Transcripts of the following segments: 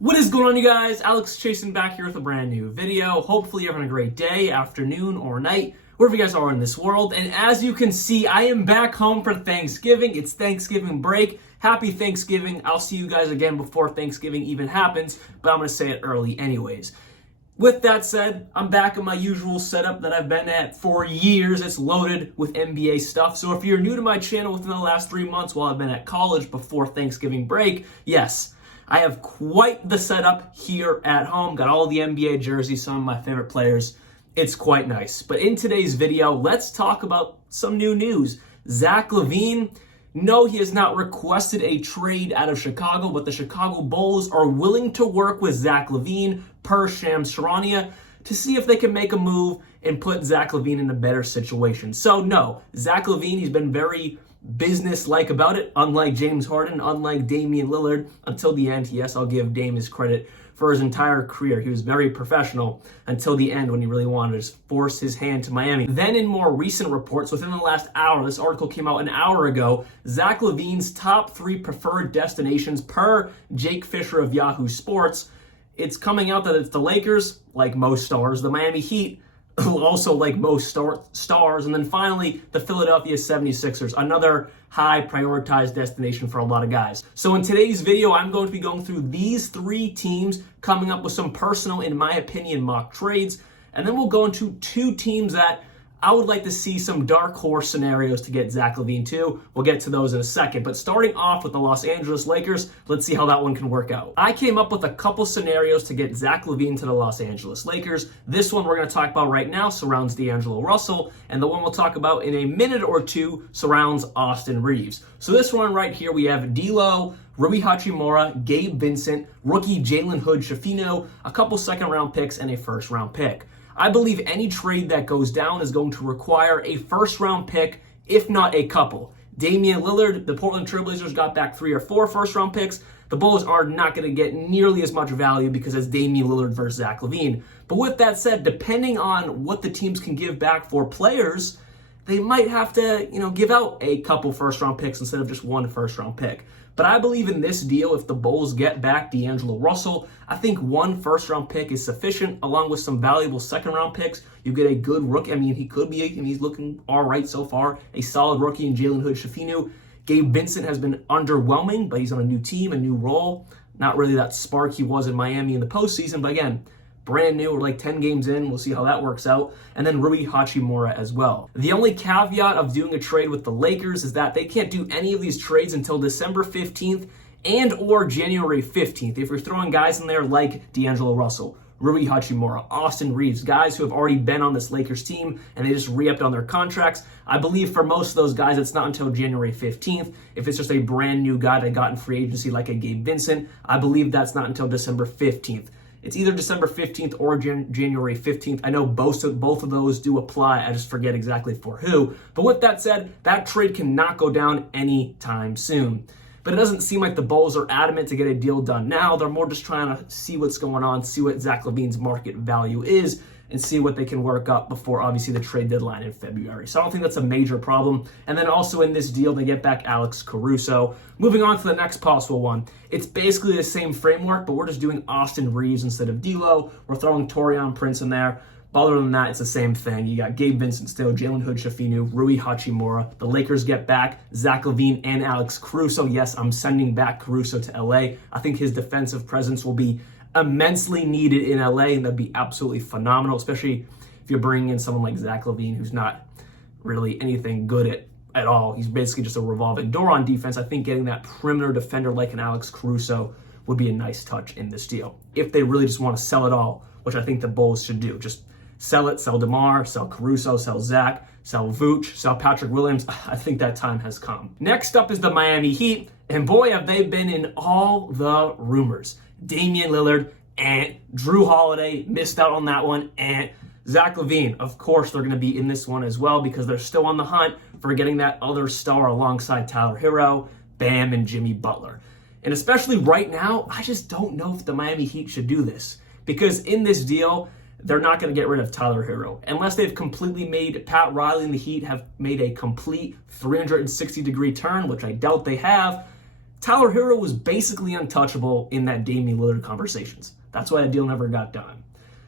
What is going on, you guys? Alex Chasen back here with a brand new video. Hopefully you're having a great day, afternoon, or night, wherever you guys are in this world. And as you can see, I am back home for Thanksgiving. It's Thanksgiving break. Happy Thanksgiving. I'll see you guys again before Thanksgiving even happens, but I'm going to say it early anyways. With that said, I'm back in my usual setup that I've been at for years. It's loaded with NBA stuff. So if you're new to my channel within the last 3 months while I've been at college before Thanksgiving break, yes, I have quite the setup here at home. Got all the NBA jerseys, some of my favorite players. It's quite nice. But in today's video, let's talk about some new news. Zach LaVine, no, he has not requested a trade out of Chicago, but the Chicago Bulls are willing to work with Zach LaVine per Shams Charania to see if they can make a move and put Zach LaVine in a better situation. So no, Zach LaVine, he's been very business-like about it, unlike James Harden, unlike Damian Lillard, until the end. Yes, I'll give Dame his credit for his entire career. He was very professional until the end when he really wanted to just force his hand to Miami. Then in more recent reports, within the last hour, this article came out an hour ago, Zach LaVine's top 3 preferred destinations per Jake Fisher of Yahoo Sports. It's coming out that it's the Lakers, like most stars, the Miami Heat, also like most stars, and then finally the Philadelphia 76ers, another high prioritized destination for a lot of guys. So in today's video, I'm going to be going through these 3 teams, coming up with some personal, in my opinion, mock trades, and then we'll go into 2 teams that I would like to see some dark horse scenarios to get Zach LaVine to. We'll get to those in a second. But starting off with the Los Angeles Lakers, let's see how that one can work out. I came up with a couple scenarios to get Zach LaVine to the Los Angeles Lakers. This one we're going to talk about right now surrounds D'Angelo Russell, and the one we'll talk about in a minute or two surrounds Austin Reeves. So this one right here, we have D'Lo, Rui Hachimura, Gabe Vincent, rookie Jalen Hood-Schifino, a couple second-round picks, and a first-round pick. I believe any trade that goes down is going to require a first-round pick, if not a couple. Damian Lillard, the Portland Trailblazers got back 3 or 4 first-round picks. The Bulls are not going to get nearly as much value because it's Damian Lillard versus Zach LaVine. But with that said, depending on what the teams can give back for players, they might have to, give out a couple first-round picks instead of just 1 first-round pick. But I believe in this deal, if the Bulls get back D'Angelo Russell, I think 1 first-round pick is sufficient, along with some valuable second-round picks. You get a good rookie. I mean, he could be, he's looking all right so far, a solid rookie in Jalen Hood-Schifino. Gabe Vincent has been underwhelming, but he's on a new team, a new role. Not really that spark he was in Miami in the postseason, but again, brand new. We're like 10 games in. We'll see how that works out. And then Rui Hachimura as well. The only caveat of doing a trade with the Lakers is that they can't do any of these trades until December 15th and or January 15th. If you're throwing guys in there like D'Angelo Russell, Rui Hachimura, Austin Reeves, guys who have already been on this Lakers team and they just re-upped on their contracts, I believe for most of those guys, it's not until January 15th. If it's just a brand new guy that got in free agency like a Gabe Vincent, I believe that's not until December 15th. It's either December 15th or January 15th. I know both of those do apply. I just forget exactly for who. But with that said, that trade cannot go down anytime soon. But it doesn't seem like the Bulls are adamant to get a deal done now. They're more just trying to see what's going on, see what Zach LaVine's market value is, and see what they can work up before, obviously, the trade deadline in February. So I don't think that's a major problem. And then also in this deal, they get back Alex Caruso. Moving on to the next possible one. It's basically the same framework, but we're just doing Austin Reeves instead of D'Lo. We're throwing Taurean Prince in there. But other than that, it's the same thing. You got Gabe Vincent still, Jalen Hood-Schifino, Rui Hachimura. The Lakers get back Zach LaVine and Alex Caruso. Yes, I'm sending back Caruso to LA. I think his defensive presence will be immensely needed in LA, and that'd be absolutely phenomenal, especially if you're bringing in someone like Zach LaVine, who's not really anything good at all. He's basically just a revolving door on defense. I think getting that perimeter defender like an Alex Caruso would be a nice touch in this deal. If they really just want to sell it all, which I think the Bulls should do, just sell it, sell DeMar, sell Caruso, sell Zach, sell Vuc, sell Patrick Williams. I think that time has come. Next up is the Miami Heat, and boy, have they been in all the rumors. Damian Lillard, and Drew Holiday, missed out on that one, and Zach LaVine, of course, they're going to be in this one as well because they're still on the hunt for getting that other star alongside Tyler Hero, Bam, and Jimmy Butler. And especially right now, I just don't know if the Miami Heat should do this because in this deal, they're not going to get rid of Tyler Hero unless they've completely made Pat Riley and the Heat have made a complete 360-degree turn, which I doubt they have. Tyler Hero was basically untouchable in that Damian Lillard conversations. That's why that deal never got done.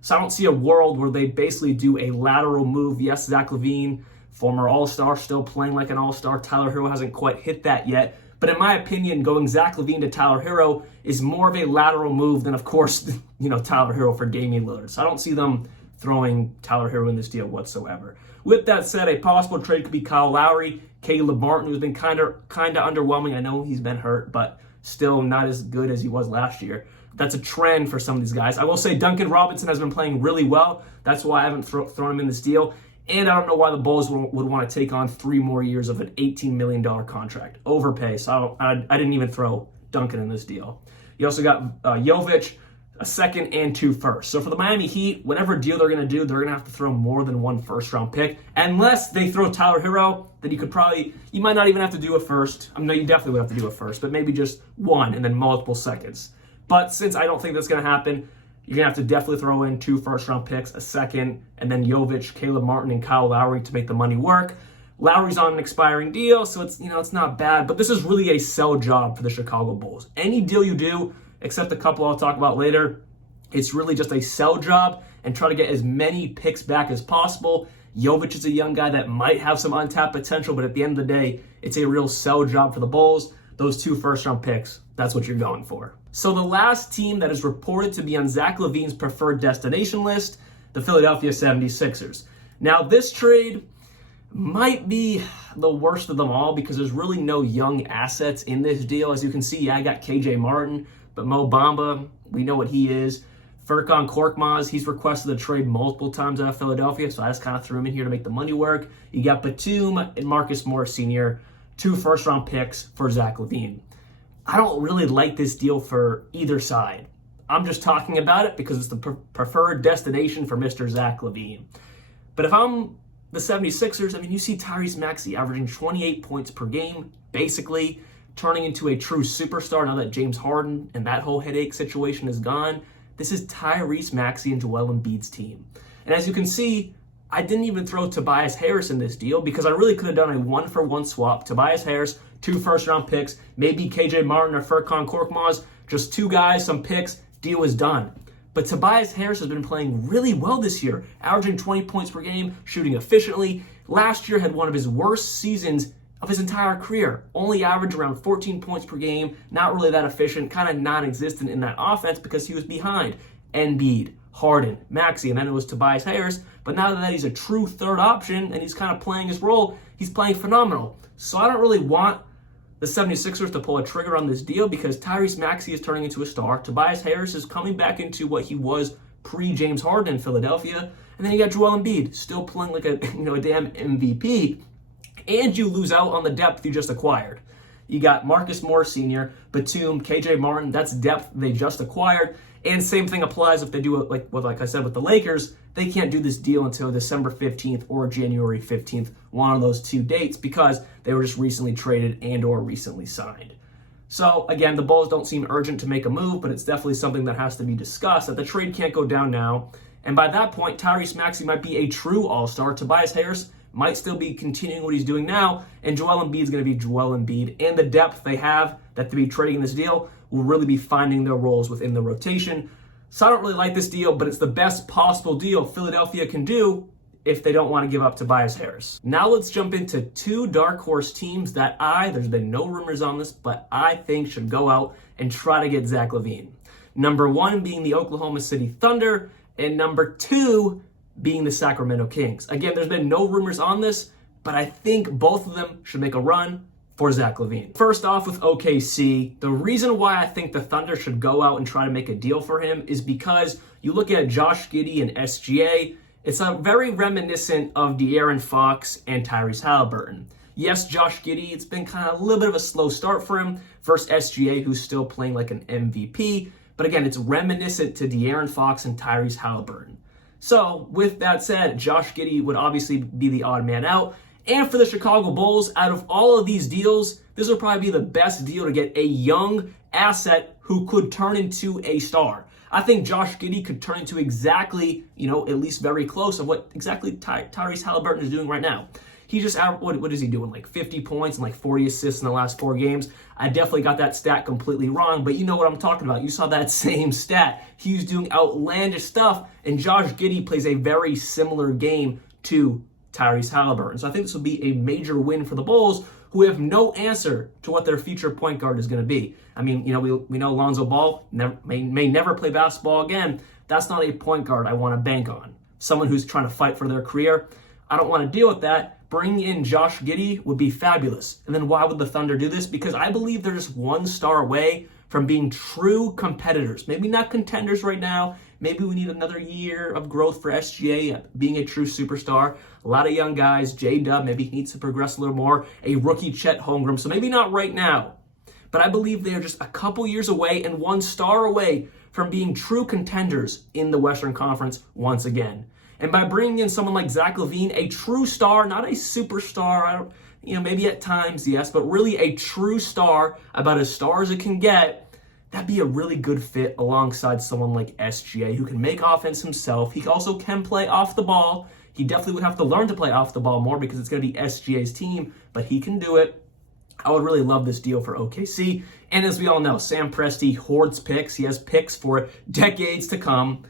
So I don't see a world where they basically do a lateral move. Yes, Zach LaVine, former All-Star, still playing like an All-Star. Tyler Hero hasn't quite hit that yet. But in my opinion, going Zach LaVine to Tyler Hero is more of a lateral move than, of course, Tyler Hero for Damian Lillard. So I don't see them throwing Tyler Hero in this deal whatsoever. With that said, a possible trade could be Kyle Lowry, Caleb Martin, who's been kind of underwhelming. I know he's been hurt, but still not as good as he was last year. That's a trend for some of these guys. I will say Duncan Robinson has been playing really well. That's why I haven't thrown him in this deal. And I don't know why the Bulls would want to take on 3 more years of an $18 million contract. Overpay. So I didn't even throw Duncan in this deal. You also got Jovic, a second and 2 firsts. So for the Miami Heat, whatever deal they're going to do, they're going to have to throw more than 1 first-round pick. Unless they throw Tyler Hero, then you might not even have to do a first. I mean, no, you definitely would have to do a first, but maybe just 1 and then multiple seconds. But since I don't think that's going to happen, you're going to have to definitely throw in 2 first-round picks, a second, and then Jovic, Caleb Martin, and Kyle Lowry to make the money work. Lowry's on an expiring deal, so it's not bad. But this is really a sell job for the Chicago Bulls. Any deal you do, except a couple I'll talk about later, it's really just a sell job and try to get as many picks back as possible. Jovic is a young guy that might have some untapped potential, but at the end of the day, it's a real sell job for the Bulls. Those 2 first-round picks, that's what you're going for. So the last team that is reported to be on Zach LaVine's preferred destination list, the Philadelphia 76ers. Now, this trade might be the worst of them all because there's really no young assets in this deal. As you can see, I got KJ Martin, but Mo Bamba, we know what he is. Furkan Korkmaz, he's requested a trade multiple times out of Philadelphia, so I just kind of threw him in here to make the money work. You got Batum and Marcus Morris Sr., 2 first-round picks for Zach LaVine. I don't really like this deal for either side. I'm just talking about it because it's the preferred destination for Mr. Zach LaVine. But if I'm the 76ers, I mean, you see Tyrese Maxey averaging 28 points per game, basically turning into a true superstar now that James Harden and that whole headache situation is gone. This is Tyrese Maxey and Joel Embiid's team. And as you can see, I didn't even throw Tobias Harris in this deal because I really could have done a 1-for-1 swap. Tobias Harris, 2 first-round picks, maybe KJ Martin or Furkan Korkmaz, just 2 guys, some picks, deal is done. But Tobias Harris has been playing really well this year, averaging 20 points per game, shooting efficiently. Last year had one of his worst seasons of his entire career. Only averaged around 14 points per game, not really that efficient, kind of non-existent in that offense because he was behind Embiid, Harden, Maxey, and then it was Tobias Harris. But now that he's a true third option and he's kind of playing his role, he's playing phenomenal. So I don't really want the 76ers to pull a trigger on this deal because Tyrese Maxey is turning into a star. Tobias Harris is coming back into what he was pre-James Harden in Philadelphia. And then you got Joel Embiid still playing like a damn MVP. And you lose out on the depth you just acquired. You got Marcus Morris Sr., Batum, KJ Martin. That's depth they just acquired. And same thing applies if they do it like I said with the Lakers. They can't do this deal until December 15th or January 15th, one of those 2 dates, because they were just recently traded and or recently signed. So again, the Bulls don't seem urgent to make a move, but it's definitely something that has to be discussed, that the trade can't go down now. And by that point, Tyrese Maxey might be a true all-star. Tobias Harris might still be continuing what he's doing now, and Joel Embiid is going to be Joel Embiid. And the depth they have that to be trading this deal will really be finding their roles within the rotation. So I don't really like this deal, but it's the best possible deal Philadelphia can do if they don't want to give up Tobias Harris. Now let's jump into 2 dark horse teams that there's been no rumors on this, but I think should go out and try to get Zach LaVine. Number 1 being the Oklahoma City Thunder, and number 2 being the Sacramento Kings. Again, there's been no rumors on this, but I think both of them should make a run for Zach LaVine. First off with OKC, the reason why I think the Thunder should go out and try to make a deal for him is because you look at Josh Giddey and SGA, it's very reminiscent of De'Aaron Fox and Tyrese Halliburton. Yes, Josh Giddey, it's been kind of a little bit of a slow start for him versus SGA, who's still playing like an MVP. But again, it's reminiscent to De'Aaron Fox and Tyrese Halliburton. So with that said, Josh Giddey would obviously be the odd man out. And for the Chicago Bulls, out of all of these deals, this would probably be the best deal to get a young asset who could turn into a star. I think Josh Giddey could turn into exactly, at least very close of what exactly Tyrese Halliburton is doing right now. He just, what is he doing? Like 50 points and like 40 assists in the last 4 games. I definitely got that stat completely wrong, but you know what I'm talking about. You saw that same stat. He was doing outlandish stuff, and Josh Giddey plays a very similar game to Tyrese Halliburton. So I think this will be a major win for the Bulls, who have no answer to what their future point guard is going to be. I mean, we know Lonzo Ball may never play basketball again. That's not a point guard I want to bank on. Someone who's trying to fight for their career. I don't want to deal with that. Bringing in Josh Giddey would be fabulous. And then why would the Thunder do this? Because I believe they're just one star away from being true competitors. Maybe not contenders right now. Maybe we need another year of growth for SGA, being a true superstar. A lot of young guys. J-Dub, maybe he needs to progress a little more. A rookie Chet Holmgren. So maybe not right now. But I believe they are just a couple years away and one star away from being true contenders in the Western Conference once again. And by bringing in someone like Zach LaVine, a true star, not a superstar, maybe at times, yes, but really a true star, about as star as it can get, that'd be a really good fit alongside someone like SGA, who can make offense himself. He also can play off the ball. He definitely would have to learn to play off the ball more because it's going to be SGA's team, but he can do it. I would really love this deal for OKC. And as we all know, Sam Presti hoards picks. He has picks for decades to come.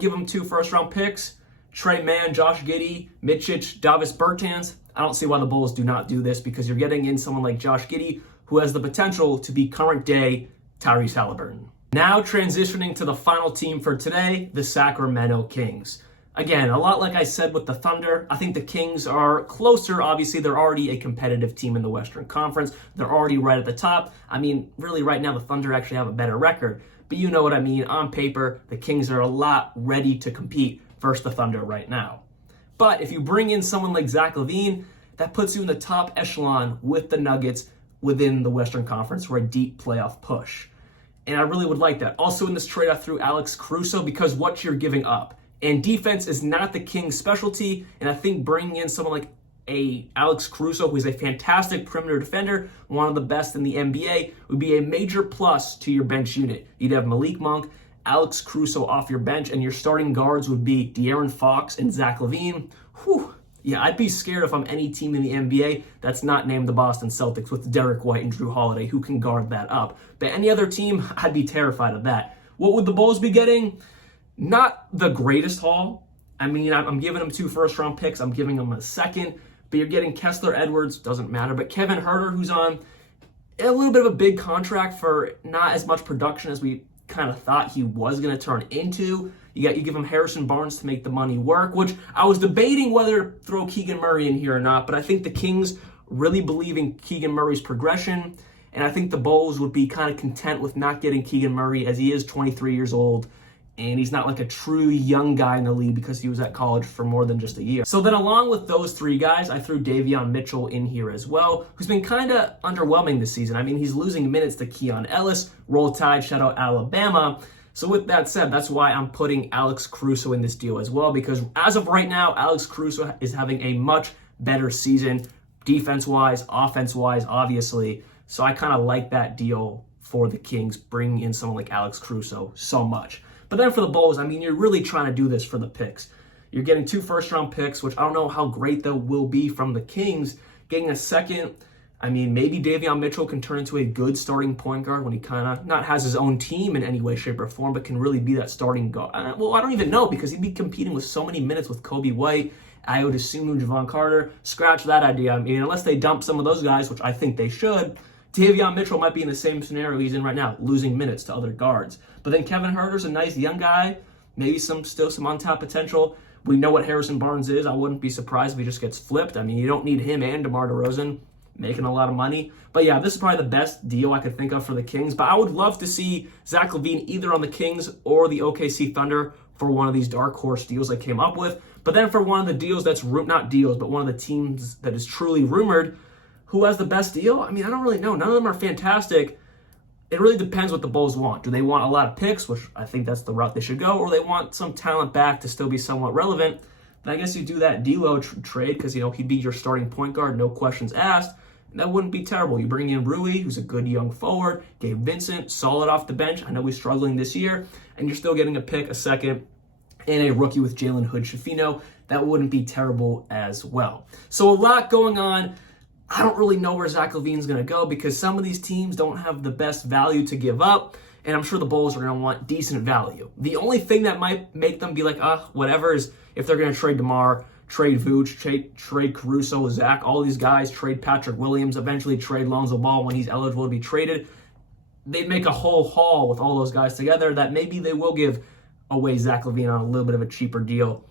Give him 2 first-round picks. Trey Mann, Josh Giddey, Micic, Davis Bertans. I don't see why the Bulls do not do this, because you're getting in someone like Josh Giddey, who has the potential to be current-day Tyrese Halliburton. Now transitioning to the final team for today, the Sacramento Kings. Again, a lot like I said with the Thunder, I think the Kings are closer. Obviously, they're already a competitive team in the Western Conference. They're already right at the top. I mean, really right now, the Thunder actually have a better record. But you know what I mean. On paper, the Kings are a lot ready to compete versus the Thunder right now. But if you bring in someone like Zach LaVine, that puts you in the top echelon with the Nuggets within the Western Conference for a deep playoff push. And I really would like that. Also in this trade, I threw Alex Caruso, because what you're giving up. And defense is not the Kings' specialty, and I think bringing in someone like Alex Caruso, who is a fantastic perimeter defender, one of the best in the NBA, would be a major plus to your bench unit. You'd have Malik Monk, Alex Caruso off your bench, and your starting guards would be De'Aaron Fox and Zach LaVine. Whew. Yeah, I'd be scared if I'm any team in the NBA that's not named the Boston Celtics with Derek White and Drew Holiday, who can guard that up. But any other team, I'd be terrified of that. What would the Bulls be getting? Not the greatest haul. I mean, I'm giving them 2 first-round picks. I'm giving them a second. But you're getting Kessler Edwards, doesn't matter. But Kevin Huerter, who's on a little bit of a big contract for not as much production as we kind of thought he was going to turn into. You give him Harrison Barnes to make the money work, which I was debating whether to throw Keegan Murray in here or not. But I think the Kings really believe in Keegan Murray's progression. And I think the Bulls would be kind of content with not getting Keegan Murray, as he is 23 years old. And he's not like a true young guy in the league because he was at college for more than just a year. So then along with those 3 guys, I threw Davion Mitchell in here as well, who's been kind of underwhelming this season. I mean, he's losing minutes to Keon Ellis. Roll Tide, shout out Alabama. So with that said, that's why I'm putting Alex Caruso in this deal as well, because as of right now, Alex Caruso is having a much better season, defense-wise, offense-wise, obviously. So I kind of like that deal for the Kings, bringing in someone like Alex Caruso so much. But then for the Bulls, I mean, you're really trying to do this for the picks. You're getting 2 first-round picks, which I don't know how great they will be from the Kings. Getting a second, I mean, maybe Davion Mitchell can turn into a good starting point guard when he kind of not has his own team in any way, shape, or form, but can really be that starting guard. Well, I don't even know, because he'd be competing with so many minutes with Kobe White, Ayo Dosunmu, Javon Carter. Scratch that idea. I mean, unless they dump some of those guys, which I think they should, Davion Mitchell might be in the same scenario he's in right now, losing minutes to other guards. But then Kevin Huerter's a nice young guy, maybe still some on-top potential. We know what Harrison Barnes is. I wouldn't be surprised if he just gets flipped. I mean, you don't need him and DeMar DeRozan making a lot of money. But yeah, this is probably the best deal I could think of for the Kings. But I would love to see Zach LaVine either on the Kings or the OKC Thunder for one of these dark horse deals I came up with. But then for one of the deals that's not deals, but one of the teams that is truly rumored, who has the best deal? I mean, I don't really know. None of them are fantastic. It really depends what the Bulls want. Do they want a lot of picks, which I think that's the route they should go, or they want some talent back to still be somewhat relevant? Then I guess you do that D'Lo trade because, he'd be your starting point guard, no questions asked. And that wouldn't be terrible. You bring in Rui, who's a good young forward, Gabe Vincent, solid off the bench. I know he's struggling this year, and you're still getting a pick, a second, and a rookie with Jalen Hood-Schifino. That wouldn't be terrible as well. So a lot going on. I don't really know where Zach LaVine's going to go because some of these teams don't have the best value to give up, and I'm sure the Bulls are going to want decent value. The only thing that might make them be like, whatever, is if they're going to trade DeMar, trade Vuc, trade Caruso, Zach, all these guys, trade Patrick Williams, eventually trade Lonzo Ball when he's eligible to be traded. They'd make a whole haul with all those guys together that maybe they will give away Zach LaVine on a little bit of a cheaper deal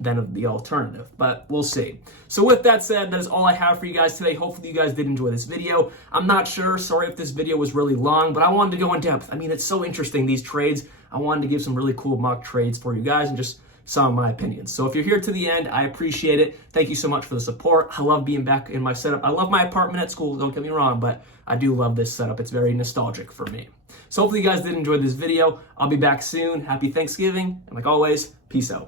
than the alternative, but we'll see. So with that said, that is all I have for you guys today. Hopefully you guys did enjoy this video. I'm not sure, sorry if this video was really long, but I wanted to go in depth. I mean, it's so interesting, these trades. I wanted to give some really cool mock trades for you guys and just some of my opinions. So if you're here to the end, I appreciate it. Thank you so much for the support. I love being back in my setup. I love my apartment at school, don't get me wrong, but I do love this setup. It's very nostalgic for me. So hopefully you guys did enjoy this video. I'll be back soon. Happy Thanksgiving, and like always, peace out.